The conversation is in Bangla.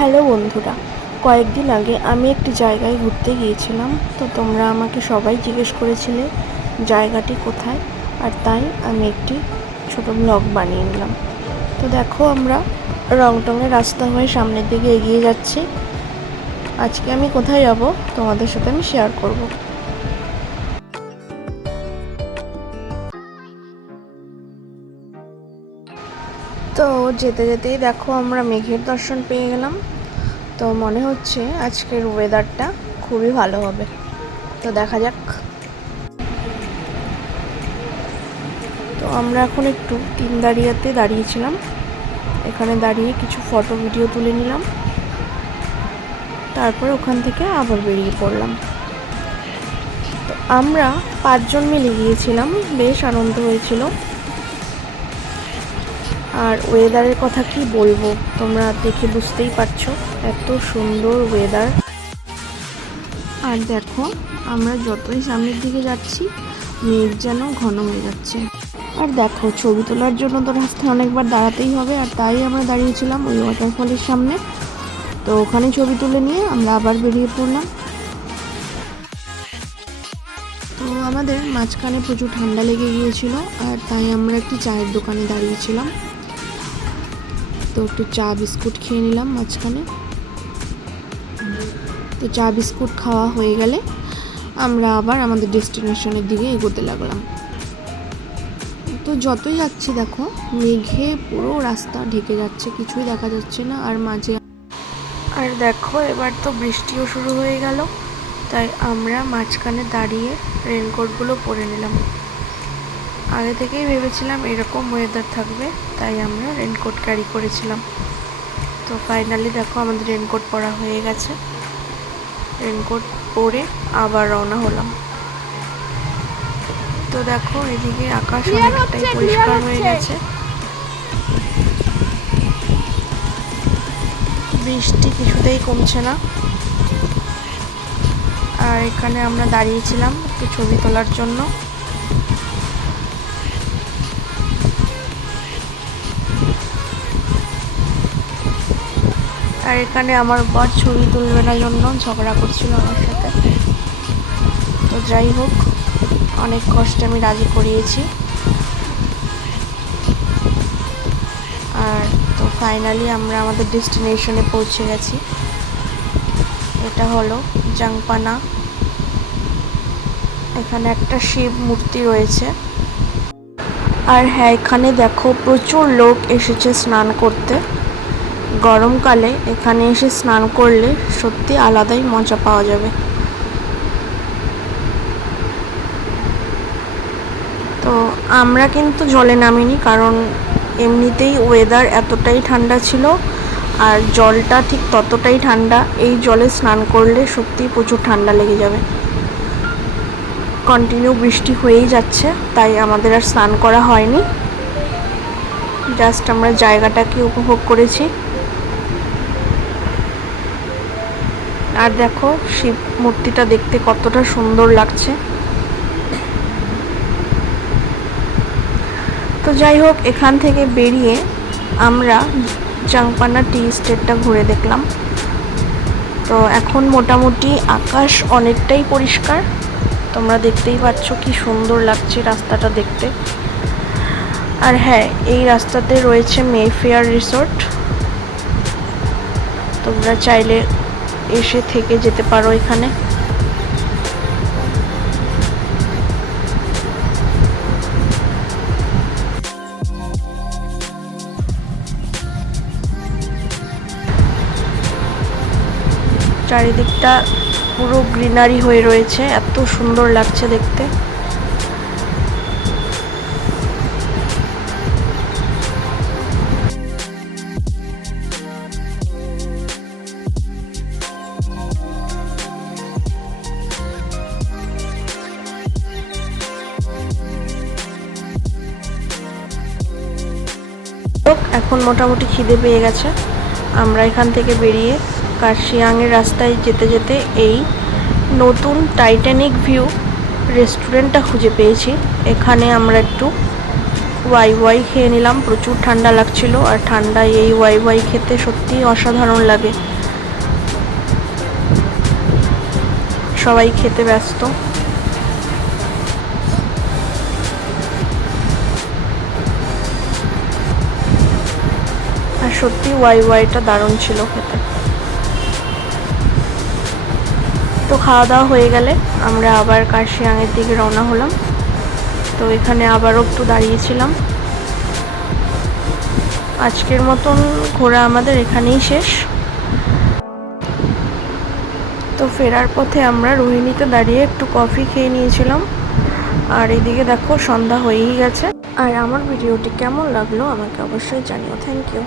হ্যালো বন্ধুরা, কয়েকদিন আগে আমি একটি জায়গায় ঘুরতে গিয়েছিলাম। তো তোমরা আমাকে সবাই জিজ্ঞেস করেছিলে জায়গাটি কোথায়, আর তাই আমি একটি ছোট ব্লগ বানিয়ে নিলাম। তো দেখো, আমরা রংটংয়ের রাস্তা হয়ে সামনের দিকে এগিয়ে যাচ্ছি। আজকে আমি কোথায় যাব তোমাদের সাথে আমি শেয়ার করব। তো যেতে যেতেই দেখো আমরা মেঘের দর্শন পেয়ে গেলাম। তো মনে হচ্ছে আজকের ওয়েদারটা খুবই ভালো হবে। তো দেখা যাক। তো আমরা এখন একটু তিনদারিয়াতে দাঁড়িয়েছিলাম। এখানে দাঁড়িয়ে কিছু ফটো ভিডিও তুলে নিলাম, তারপর ওখান থেকে আবার বেরিয়ে পড়লাম। তো আমরা 5 জন মিলে গিয়েছিলাম, বেশ আনন্দ হয়েছিল। আর ওয়েদারের কথা কি বলবো, তোমরা দেখে বুঝতেই পারছো এত সুন্দর ওয়েদার। আর দেখো, আমরা যতই সামনের দিকে যাচ্ছি মেঘ যেন ঘন হয়ে যাচ্ছে। আর দেখো, ছবি তোলার জন্য তো রাস্তায় অনেকবার দাঁড়াতেই হবে, আর তাই আমরা দাঁড়িয়েছিলাম ওই ওয়াটারফলের সামনে। তো ওখানে ছবি তুলে নিয়ে আমরা আবার বেরিয়ে পড়লাম। তো আমাদের মাঝখানে প্রচুর ঠান্ডা লেগে গিয়েছিল, আর তাই আমরা একটি চায়ের দোকানে দাঁড়িয়েছিলাম। তো একটু চা বিস্কুট খেয়ে নিলাম মাঝখানে। তো চা বিস্কুট খাওয়া হয়ে গেলে আমরা আবার আমাদের ডেস্টিনেশনের দিকে এগোতে লাগলাম। তো যতই যাচ্ছি দেখো, মেঘে পুরো রাস্তা ঢেকে যাচ্ছে, কিছুই দেখা যাচ্ছে না। আর দেখো, এবার তো বৃষ্টিও শুরু হয়ে গেল, তাই আমরা মাঝখানে দাঁড়িয়ে রেনকোটগুলো পরে নিলাম। আগে থেকেই ভেবেছিলাম এরকম ওয়েদার থাকবে, তাই আমরা রেনকোট ক্যারি করেছিলাম। তো ফাইনালি দেখো, আমাদের রেনকোট পরা হয়ে গেছে। রেনকোট পরে আবার রওনা হলাম। তো দেখো, এদিকে আকাশ অনেকটাই পরিষ্কার হয়ে গেছে। বৃষ্টি কিছুতেই কমছে না। আর এখানে আমরা দাঁড়িয়েছিলাম একটু ছবি তোলার জন্য। আর এখানে আমার বর ছবি তুলবে না জন্য ঝগড়া করছিল আমার সাথে। তো যাই হোক, অনেক কষ্টে আমি রাজি করিয়েছি। আর তো ফাইনালি আমরা আমাদের ডেস্টিনেশনে পৌঁছে গেছি। এটা হলো জাংপানা। এখানে একটা শিব মূর্তি রয়েছে। আর হ্যাঁ, এখানে দেখো প্রচুর লোক এসেছে স্নান করতে। গরমকালে এখানে এসে স্নান করলে সত্যি আলাদাই মজা পাওয়া যাবে। তো আমরা কিন্তু জলে নামিনি, কারণ এমনিতেই ওয়েদার এতটাই ঠান্ডা ছিল, আর জলটা ঠিক ততটাই ঠান্ডা। এই জলে স্নান করলে সত্যি প্রচুর ঠান্ডা লেগে যাবে। কন্টিনিউ বৃষ্টি হয়েই যাচ্ছে, তাই আমাদের আর স্নান করা হয়নি। জাস্ট আমরা জায়গাটাকে উপভোগ করেছি। আর দেখো, শিব মূর্তিটা দেখতে কতটা সুন্দর লাগছে। তো যাই হোক, এখান থেকে বেরিয়ে আমরা জাংপানা টি এস্টেটটা ঘুরে দেখলাম। তো এখন মোটামুটি আকাশ অনেকটাই পরিষ্কার। তোমরা দেখতেই পাচ্ছ কি সুন্দর লাগছে রাস্তাটা দেখতে। আর হ্যাঁ, এই রাস্তাতে রয়েছে মেফেয়ার রিসোর্ট। তোমরা চাইলে এসে থেকে যেতে পারো এখানে। চারিদিকটা পুরো গ্রিনারি হয়ে রয়েছে, এত সুন্দর লাগছে দেখতে। এখন মোটামুটি খিদে পেয়ে গেছে। আমরা এখান থেকে বেরিয়ে কার্শিয়াংয়ের রাস্তায় যেতে যেতে এই নতুন টাইটানিক ভিউ রেস্টুরেন্টটা খুঁজে পেয়েছি। এখানে আমরা একটু ওয়াই ওয়াই খেয়ে নিলাম, প্রচুর ঠান্ডা লাগছিল, আর ঠান্ডায় এই ওয়াই ওয়াই খেতে সত্যিই অসাধারণ লাগে। সবাই খেতে ব্যস্ত। আর সত্যি ওয়াই ওয়াইটা দারুণ ছিল খেতে। তো খাওয়া দাওয়া হয়ে গেলে আমরা আবার কার্শিয়াংয়ের দিকে রওনা হলাম। তো এখানে আবারও একটু দাঁড়িয়েছিলাম। আজকের মতন ঘোরা আমাদের এখানেই শেষ। তো ফেরার পথে আমরা রোহিণীতে দাঁড়িয়ে একটু কফি খেয়ে নিয়েছিলাম। আর এদিকে দেখো সন্ধ্যা হয়েই গেছে। আর আমার ভিডিওটি কেমন লাগলো আমাকে অবশ্যই জানিও। Thank you.